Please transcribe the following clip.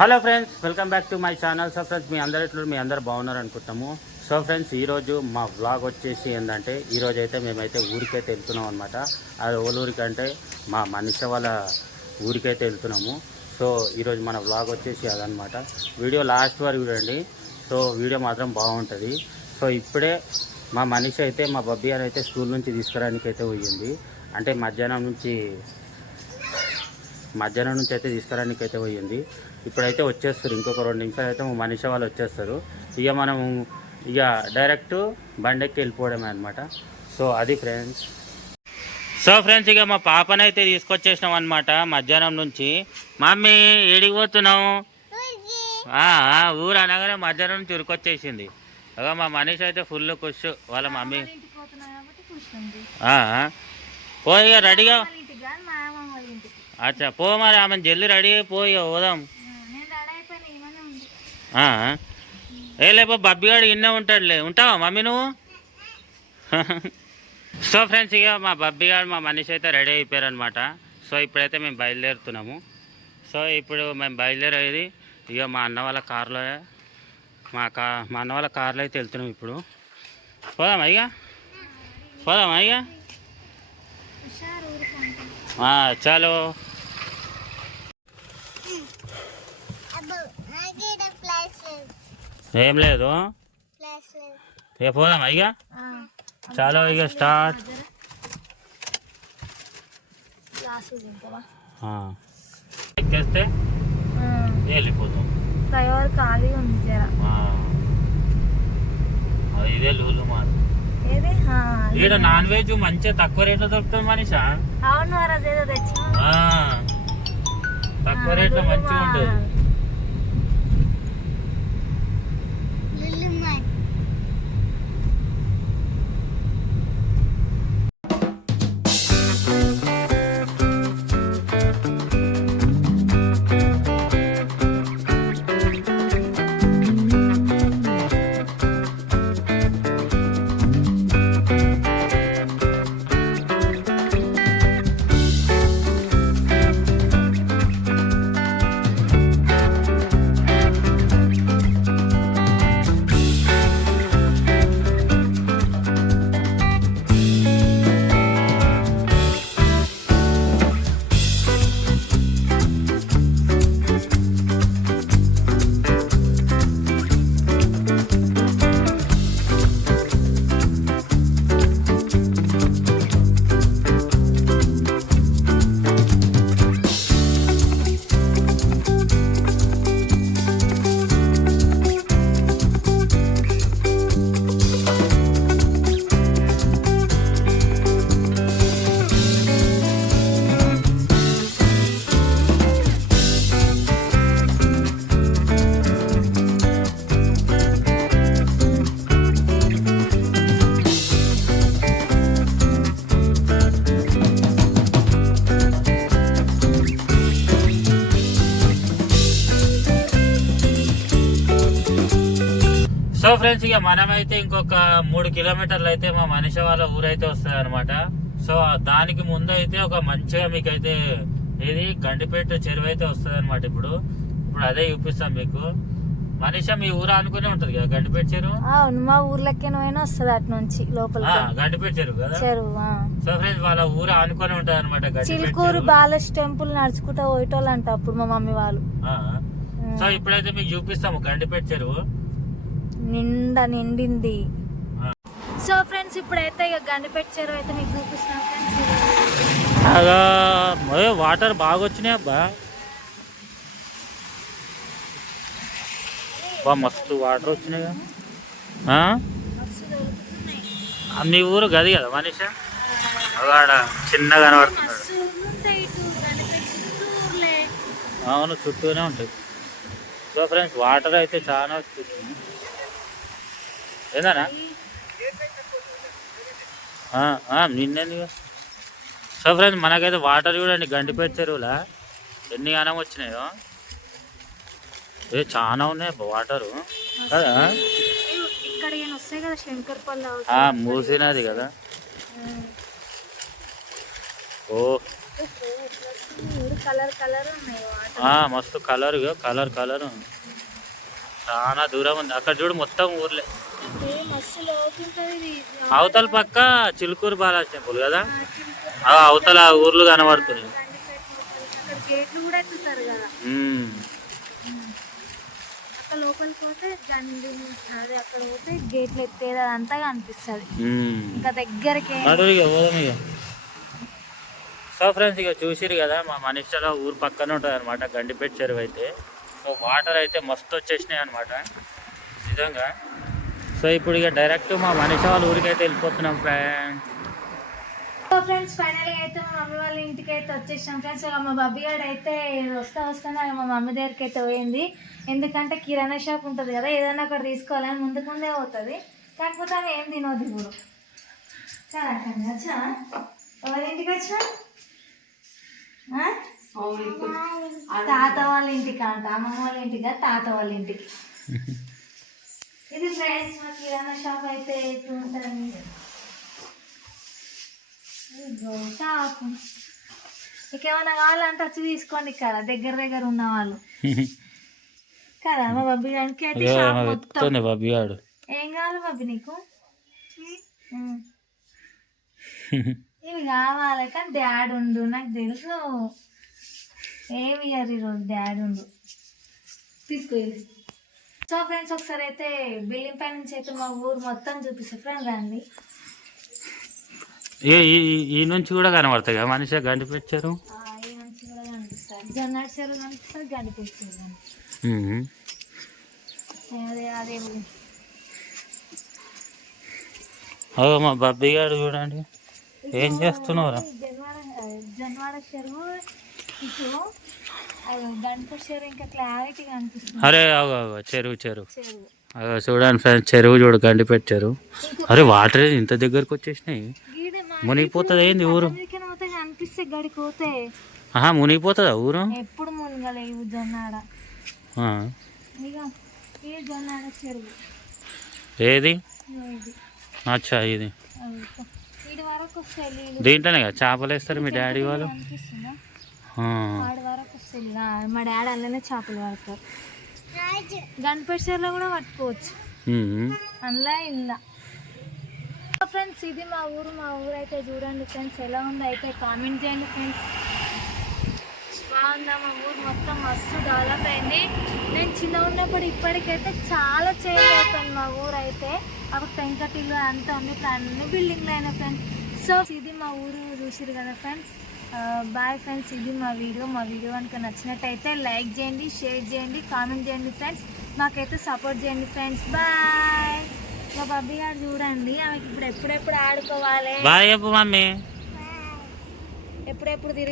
Hello friends welcome back to my channel. So friends మీ అందరు మీ అందరు బాగున్నారు అనుకుంటాము. సో ఫ్రెండ్స్ ఈరోజు మా వ్లాగ్ వచ్చేసి ఏంటంటే ఈరోజు అయితే మేమైతే ఊరికైతే వెళ్తున్నాం అనమాట అది ఓళ్ళ అంటే మా మనిషి వాళ్ళ ఊరికైతే వెళ్తున్నాము. సో ఈరోజు మన వ్లాగ్ వచ్చేసి అదనమాట వీడియో లాస్ట్ వరకు చూడండి. సో వీడియో మాత్రం బాగుంటుంది. సో ఇప్పుడే మా మనిషి అయితే మా బబ్బీ అని అయితే స్కూల్ నుంచి తీసుకురానికి అయితే పోయింది. అంటే మధ్యాహ్నం నుంచి మధ్యాహ్నం నుంచి అయితే తీసుకురానికి అయితే పోయింది. ఇప్పుడైతే వచ్చేస్తారు ఇంకొక రెండు నిమిషాలు అయితే మనిషి వాళ్ళు వచ్చేస్తారు. ఇక మనం ఇక డైరెక్ట్ బండెక్కి వెళ్ళిపోవడమే అనమాట సో అది ఫ్రెండ్స్ సో ఫ్రెండ్స్ ఇక మా పాపనైతే తీసుకొచ్చేసినాం అనమాట మధ్యాహ్నం నుంచి. మమ్మీ ఏడికి పోతున్నావు? ఆ, ఊరు అనగానే మధ్యాహ్నం నుంచి ఉరికొచ్చేసింది. అగో మా మనిషి అయితే ఫుల్ ఖుష్. వాళ్ళ మమ్మీ. ఇంటికి పోతున్నా కాబట్టి కూర్చుంది ఆ, ఆ. పో ఇక రెడీగా వాళ్ళ ఇంటికి కానీ మా అమ్మ వాళ్ళ ఇంటికి అచ్చా పో మరి ఆమె జల్దీ రెడీ అయిపోయి పోదాం. ఏ లేపో బబ్బిగాడు ఇన్నే ఉంటాడులే. ఉంటావా మమ్మీ నువ్వు? సో ఫ్రెండ్స్ ఇక మా బబ్బిగాడు మా మనిషి అయితే రెడీ అయిపోయారు అనమాట సో ఇప్పుడైతే మేము బయలుదేరుతున్నాము. సో ఇప్పుడు మేము బయలుదేరేది ఇక మా అన్న వాళ్ళ కార్లో మా కా మా అన్న వాళ్ళ కార్లో అయితే వెళ్తున్నాం ఇప్పుడు. పోదామా ఇక పోదామా ఇక ఆ, చాలు. ఏం లేదు. ఇక పోదామా ఇక? చాలు ఇక స్టార్ట్. ఎక్కేస్తే వెళ్ళిపోతాం. ఫ్లైఓవర్ ఖాళీ ఉంది జర. ఇదే లూలు ఆ, ఈడ నాన్ వెజ్ మంచిగా తక్కువ రేట్లో దొరుకుతుంది మనిషా. అవును. తక్కువ రేట్లో మంచిగా ఉంటుంది. సో ఫ్రెండ్స్ ఇక మనమైతే ఇంకొక మూడు కిలోమీటర్లు అయితే మా మనిషి వాళ్ళ ఊరైతే వస్తుంది అనమాట సో దానికి ముందు అయితే ఒక మంచిగా మీకైతే ఏది గండిపేట చెరువు అయితే వస్తుంది అనమాట ఇప్పుడు. ఇప్పుడు అదే చూపిస్తాం మీకు. మనిష మీ ఊరు అనుకునే ఉంటది కదా గండిపేట చెరువు? అవును మా ఊర్లకేనైనా వస్తుంది అటు నుంచి ఆ, లోపలికి గండిపేట చెరువు కదా? చెరువు. సో ఫ్రెండ్స్ వాళ్ళ ఊరు ఆనుకొని ఉంటది అనమాట చిలుకూరు. బాలస్ టెంపుల్ నడుచుకుంటా పోయేటోళ్ళు అంట అప్పుడు మా మమ్మీ వాళ్ళు. సో ఇప్పుడైతే మీకు చూపిస్తాము గండిపేట చెరువు. నిండా నిండింది. సో ఫ్రెండ్స్ ఇప్పుడైతే ఇక గండిపేట చెరువు అయితే మీకు చూపిస్తున్నాం ఫ్రెండ్స్. ఏ, వాటర్ బాగా వచ్చినాయి అబ్బా మస్తు వాటర్ వచ్చినాయి మీ ఊరు గది కదా మనిషి? అవాడ చిన్నగా కనబడుతున్నాడు. అవును చుట్టూనే ఉంటుంది సో ఫ్రెండ్స్ వాటర్ అయితే చాలా వస్తుంది ఏందన్నా? నిన్న నిన్నేంది సో ఫ్రెండ్స్ మనకైతే వాటర్ చూడండి గండిపేట చెరువులా? ఎన్ని గానం వచ్చినాయో? ఏ చాలా ఉన్నాయి వాటరు కదా? ఆ, మూసినది కదా. ఓ. కలర్ మస్తు కలర్ కలర్ కలర్ చాలా దూరం ఉంది. అక్కడ చూడు మొత్తం ఊర్లే. అవతల పక్క చిలుకూరు బాలాజీ టెంపుల్ కదా? అవతల ఊర్లు కనబడుతున్నాయి. గేట్లు ఎత్తేది అదంతా కనిపిస్తుంది. ఇంకా దగ్గరికి సో ఫ్రెండ్స్ ఇక చూసిరు కదా మా మనిషిలో ఊరు పక్కన ఉంటుంది అనమాట గండిపేట చెరువు అయితే. సో వాటర్ అయితే మస్తు వచ్చేసినాయి అనమాట నిజంగా సో ఇప్పుడు ఇక డైరెక్ట్ మా మనిషి వాళ్ళ ఊరికి అయితే వెళ్ళిపోతున్నాం ఫ్రెండ్స్ సో ఫ్రెండ్స్ ఫైనల్ అయితే మా మమ్మీ వాళ్ళ ఇంటికి అయితే వచ్చేసాం. ఫ్రెండ్స్ ఇక మా బబ్బీ గారు అయితే వస్తా వస్తానే మా మమ్మీ దగ్గరికి అయితే పోయింది. ఎందుకంటే కిరాణా షాప్ ఉంటుంది కదా ఏదైనా అక్కడ తీసుకోవాలని ముందుకు ముందే పోతుంది. కాకపోతే ఆమె ఏం తినవద్దు ఇప్పుడు. చాలా వచ్చా ఎవరి ఇంటికి వచ్చినా ఆ? తాత వాళ్ళ ఇంటికి అంట అమ్మమ్మ వాళ్ళ ఇంటికి తాత వాళ్ళ ఇంటికి. ఇది ఫ్రెండ్స్ మా కిరాణా షాప్ అయితే ఎట్లా ఉంటుంది ఇదిగో షాప్. ఇంకేమైనా కావాలంటే వచ్చి తీసుకోండి ఇక్కడ దగ్గర దగ్గర ఉన్న వాళ్ళు. కదా మా బబ్బీ గారికి అయితే షాప్ మొత్తం. బాబీ ఏం కావాలి బబ్బీ నీకు. ఇవి కావాలి కానీ డాడ్ ఉండు నాకు తెలుసు. ఏమి ఇయ్యరు ఈరోజు డాడ్ ఉండు. తీసుకో. సో ఫ్రెండ్స్ ఒకసారి అయితే బిల్డింగ్ పై నుంచి అయితే మా ఊరు మొత్తం చూపిస్తా. ఫ్రెండ్ రండి. ఏ ఈ నుంచి కూడా కనబడతాయి? కదా మనిషి గండి పెట్టారు ఈ కూడా చెరువు అదే అదే మా బబ్బీ గాడు చూడండి. ఏం చేస్తున్నావురా? జన్వాడ జన్వాడ చెరువు గంట చెరువు ఇంకా అరే చెరువు చెరువు. చూడండి ఫ్రెండ్స్ చెరువు చూడు గండి పెట్టారు. అరే వాటర్ ఇంత దగ్గరకు వచ్చేసినాయి? మునిగిపోతుంది ఏంది ఊరు? గడికి పోతే. ఆహా మునిగిపోతుందా ఊరు? ఎప్పుడు జొన్నాడ. జొన్నాడ చెరువు. ఏది? అచ్చా ఇది. దీంట్లోనే కదా చేపలు వేస్తారు మీ డాడీ వాళ్ళు? ఆడి వరకు వస్తుంది. మా డాడీ అందులోనే చేపలు పడతారు గణపతి చెరువులో కూడా పట్టుకోవచ్చు. అందులో ఇలా ఫ్రెండ్స్ ఇది మా ఊరు మా ఊరు అయితే చూడండి ఫ్రెండ్స్ ఎలా ఉందో? అయితే కామెంట్ చేయండి ఫ్రెండ్స్. బాగుందా మా ఊరు? మొత్తం మస్తు డెవలప్ అయింది. నేను చిన్న ఉన్నప్పుడు ఇప్పటికైతే చాలా చేంజ్ అవుతుంది మా ఊరు అయితే అప్పుడు పెంకటిల్లు అంతా ఉంది. ఇప్పుడు అన్ని బిల్డింగ్లు అయినా ఫ్రెండ్స్. సో ఇది మా ఊరు చూసిరు కదా ఫ్రెండ్స్. బాయ్ ఫ్రెండ్స్ ఇది మా వీడియో. మా వీడియో కనుక నచ్చినట్టయితే లైక్ చేయండి షేర్ చేయండి కామెంట్ చేయండి ఫ్రెండ్స్. మాకైతే సపోర్ట్ చేయండి ఫ్రెండ్స్. బాయ్. మా బబ్బీ గారు చూడండి ఆమెకి ఇప్పుడు ఎప్పుడెప్పుడు ఆడుకోవాలి? బాయ్ చెప్పు మమ్మీ. ఎప్పుడెప్పుడు తిరిగి